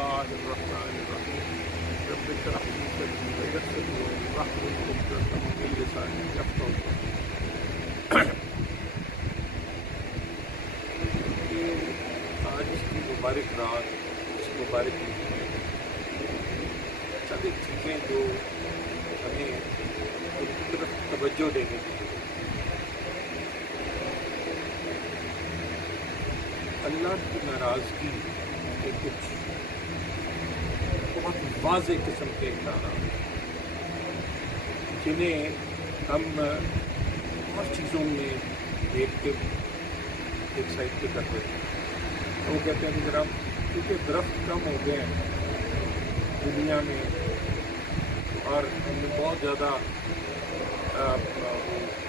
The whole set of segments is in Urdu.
الله الرحمن الرحيم رب اشرح لي صدري ويسر لي أمري واحلل عقدة من لساني يفقهوا قولي. یہ آج اس کی مبارک رات، اس مبارک دن میں چند ایک چیزیں جو ہمیں ان کی طرف توجہ دینے کی اللہ کی ناراضگی کے کچھ بہت واضح قسم کے اقدارات جنہیں ہم بہت چیزوں میں دیکھ کے ایک سائڈ پہ کرتے ہیں. وہ کہتے ہیں کہ ذرا کیونکہ درخت کم ہو گئے ہیں دنیا میں اور ہم نے بہت زیادہ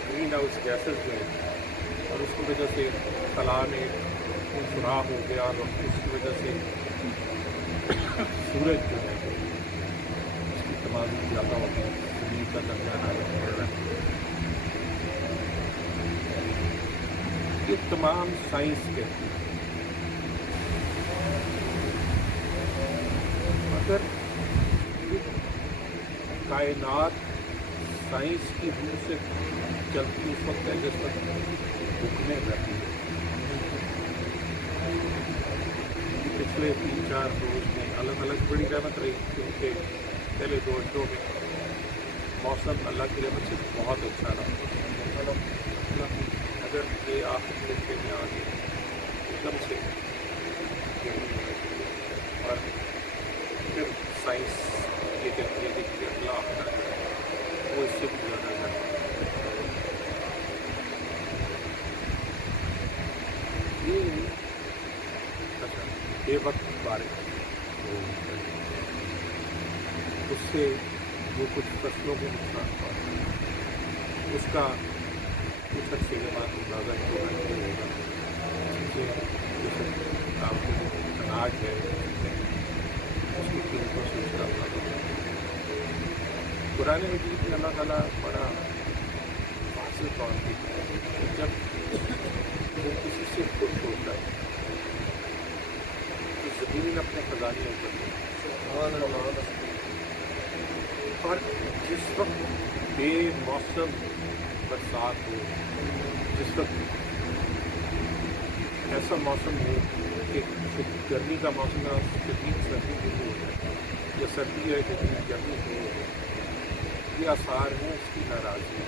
گرین ہاؤس گیسز جو ہیں اور اس کی وجہ سے خلا میں سوراخ ہو گیا اور اس کی وجہ سے سورج جو ہے اس کی توازن زیادہ ہو گئی، زمین کا درجہ حرارت بڑھ رہا ہے. یہ تمام سائنس کے اگر کائنات سائنس کی روح سے چلتی اس وقت ہے جس وقت رکنے رہتی ہے. پچھلے 3-4 روز میں الگ الگ بڑی رحمت رہی کیونکہ پہلے 2 ہفتوں میں موسم اللہ کی رحمت سے بہت اچھا رہا. اگر یہ آخر ہفتے میں آ گئے ایک دم سے اور پھر سائنس یہ کہتی ہے کہ اللہ وہ اس سے بھی زیادہ کرتا یہ بے وقت بارش اس سے جو کچھ فصلوں کو نقصان پہنچا اس کا کچھ عرصے کے بعد اندازہ ہوگا. جیسے آپ کو اناج ہے اس کی قیمتوں سے اس کا اندازہ ہوگا. قرآن مجید میں اللہ تعالیٰ بڑا واضح طور پہ جب وہ کسی سے خوش ہوتا ہے زمین اپنے خزانے اوپر اور جس وقت بے موسم برسات ہو، جس وقت ایسا موسم ہو کہ گرمی کا موسم ہے شدید سردی شروع ہو جائے یا سردی ہے شدید گرمی شروع ہو جائے، یہ آثار ہیں اس کی ناراضگی.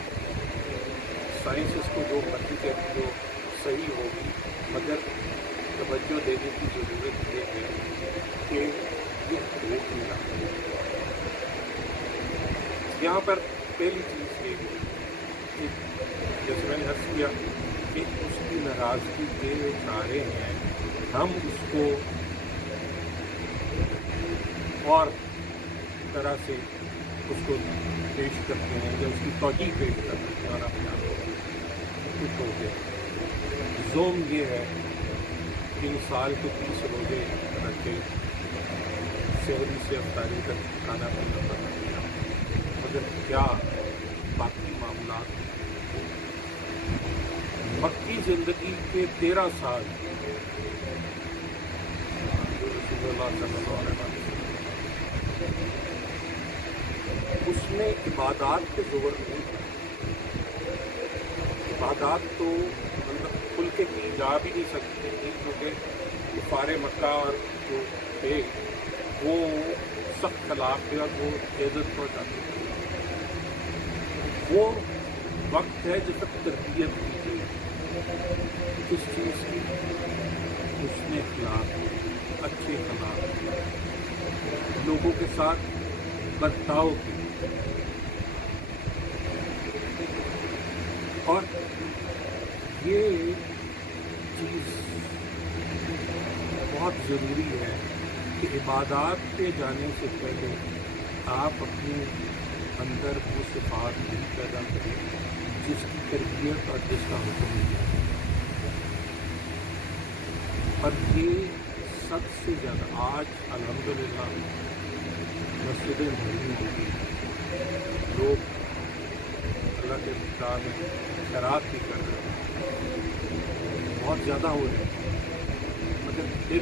سائنس اس کو جو مرضی کے جو صحیح ہوگی مگر توجہ دینے کی ضرورت یہ ہے کہ یہ ریت ملا. یہاں پر پہلی چیز یہ ہے کہ جیسے میں نے عرض کیا کہ اس کی ناراضگی کے اشارے ہیں، ہم اس کو اور طرح سے اس کو پیش کرتے ہیں یا اس کی توجہ پیش کرتے ہیں اور اپنے آپ کو خوش ہو گئے. زوم یہ ہے کہ سال کے 30 روزے رکھے شہری سے افطاری تک کھانا پینا بنا دیا مگر کیا باقی معاملات مکی زندگی کے 13 سال رسول اللہ صلی اللہ علیہ وسلم اس میں عبادات پہ زور نہیں تھا. عبادات تو مطلب کھل کے کی جا بھی نہیں سکتے تھے کیونکہ کفار مکہ اور جو تھے وہ سخت خلاف تھے اور وہ عزت پہنچاتے تھے. وہ وقت ہے جب تک تربیت کی گئی کس چیز کی، حسن اخلاق، اچھے اخلاق، لوگوں کے ساتھ برتاؤ کی. اور یہ چیز بہت ضروری ہے کہ عبادات پہ جانے سے پہلے آپ اپنے اندر وہ صفات نہیں پیدا کریں جس کی تربیت اور جس کا حکم دیا. اور یہ سب سے زیادہ آج الحمدللہ مسجدیں بھری ہوگی، لوگ اللہ کے مقدار میں خیرات بھی کر رہے ہیں، بہت زیادہ ہو رہے ہیں، مگر پھر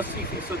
80%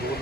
2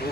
2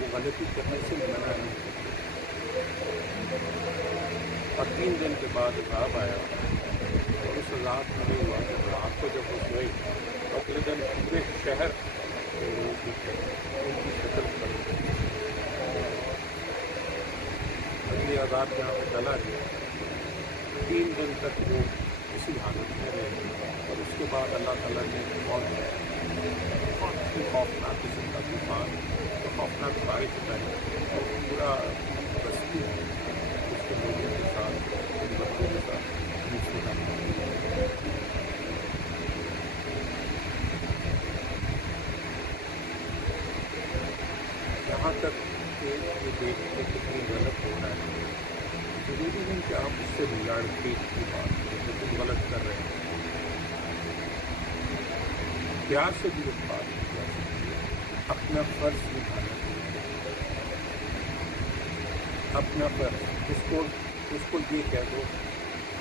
وہ غلطی کرنے سے منع نہیں کرتے. اور 3 دن کے بعد عذاب آیا اور اس عذاب میں یہ ہوا کہ رات کو جب وہ سوئے تو اگلے دن پورے شہر کے لوگ جو تھے ان کی شکل پر اگلی عذاب جہاں پہ چلا گیا 3 دن تک وہ اسی حالت میں رہے اور اس کے بعد اللہ تعالیٰ نے بہت ہی خوفناک قسم کا طوفان خوفناک بارش بتائی اور پورا بستی اس کے لوگوں کے ساتھ ان بچوں کے ساتھ نیچے ڈالا. یہاں تک کہ یہ دیکھ کے کتنی غلط ہو رہا ہے ضروری نہیں کہ آپ اس سے بگاڑ کے کی بات کریں کہ تم غلط کر رہے ہیں. پیار سے بھی ایک بات کی جا سکتی ہے. اپنا فرض نبھانا چاہیے. اپنا فرض اس کو یہ کہہ دو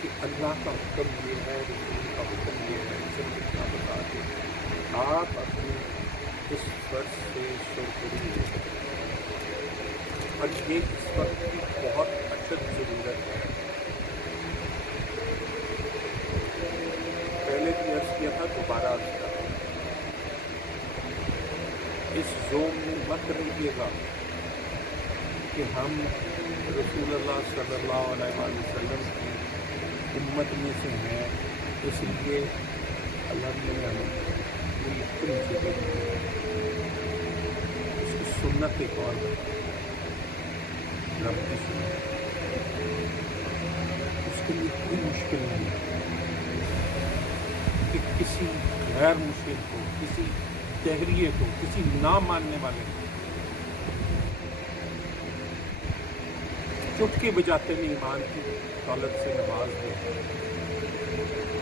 کہ اللہ کا حکم یہ ہے رسول کا حکم یہ ہے صرف اتنا بتا دیں آپ اپنے اس فرض سے سرخری ہو سکتے ہیں. اور یہ اس وقت کی بہت اشد ضرورت ہے. پہلے بھی عرض کیا تھا دوبارہ عرض کیا تھا اس زوم میں مت رہیے گا کہ ہم رسول اللہ صلی اللہ علیہ وسلم کی امت میں سے ہیں اس لیے اللہ نے ہمیں ملکن سے اس کی سنت ایک اور رب کی سنت اس کے لیے کوئی مشکل نہیں ہے کہ کسی غیر مسلم کو کسی دہریے کو کسی نہ ماننے والے کو چٹکی بجاتے میں ایمان کی دولت سے نواز دے.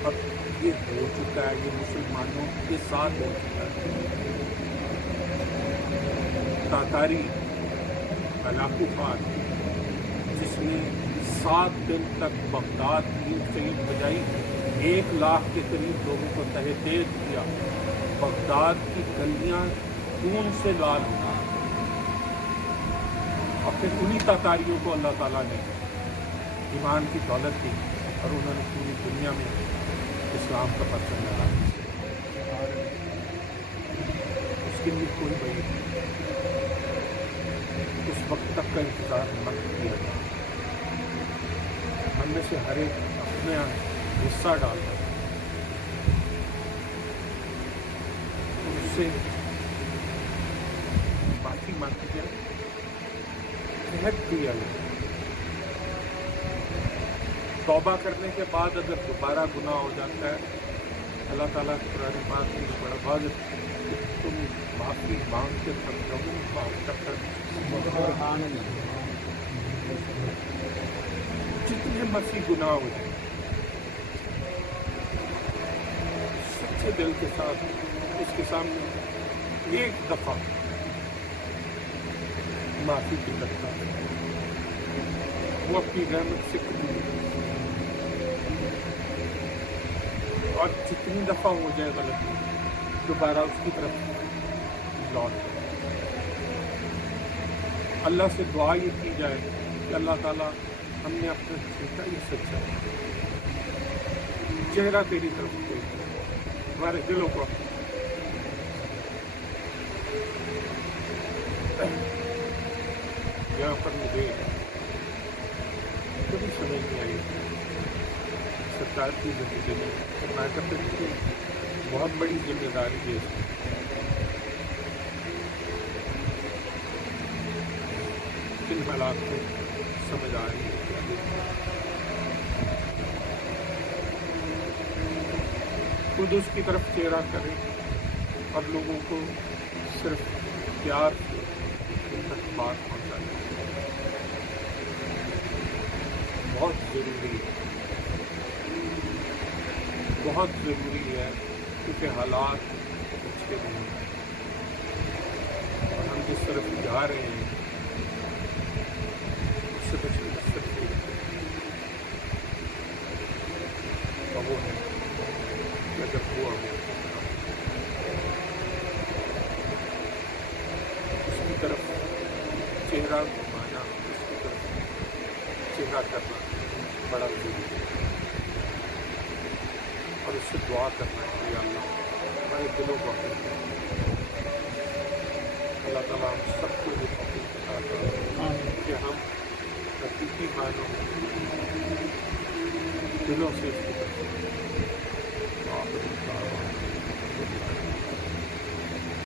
اب یہ ہو چکا ہے یہ مسلمانوں کے ساتھ ہو چکا ہے. تاتاری ہلاکو خان جس نے 7 دن تک بغداد کی چیخ بجائی 1 لاکھ کے قریب لوگوں کو تہہ تیز کیا. بغداد کی گلیاں خون سے لال ہو گئی اور پھر انہی تاتاریوں کو اللہ تعالیٰ نے ایمان کی دولت دی اور انہوں نے پوری دنیا میں اسلام کا پرچم لہرا دیا. اس کے لیے کوئی بعید نہیں. اس وقت تک کا انتظار مت کیا جائے. ہم میں سے ہر ایک اپنے حصہ ڈال رہا ہے اور اس سے معافی مانگی جائے عہد کیا جائے. توبہ کرنے کے بعد اگر دوبارہ گناہ ہو جاتا ہے اللہ تعالیٰ کی قرآن پاک میں بڑا واضح کہ تم معافی مانگ کے جتنے مرضی گناہ ہو جائے سچے دل کے ساتھ اس کے سامنے ایک دفعہ معافی کی کرتا ہے وہ اپنی رحمت سے قبول کرتا ہے. اور جتنی دفعہ ہو جائے غلطی دوبارہ اس کی طرف لوٹ جائے. اللہ سے دعا یہ کی جائے کہ اللہ تعالیٰ ہم نے اپنا دیکھا یہ سچا چہرہ تیری طرف دیکھ ہمارے دلوں کو یہاں پر مجھے کبھی سمجھ نہیں آئی سرکار کی زندگی میں میں کرتے تھے بہت بڑی ذمہ داری ہے. کن حالات کو سمجھ آ رہی ہے خود اس کی طرف چہرہ کرے اور لوگوں کو صرف پیار سے ان تک بات پہنچائے. بہت ضروری ہے بہت ضروری ہے کیونکہ حالات اچھے نہیں ہیں اور ہم جس طرف جا رہے ہیں اس سے بچنے کی صرف وہ ہے کہ اگر ہوا ہو اس کی طرف چہرہ گھمانا، اس کی طرف چہرہ کرنا بڑا ضروری ہے، اور اس سے دعا کرنا ہے کہ یا اللہ ہمارے دلوں کو اپنے اللہ تعالیٰ ہم سب کو یہ توفیق عطا کرے کہ ہم حقیقی معنوں میں دلوں سے اس کی طرف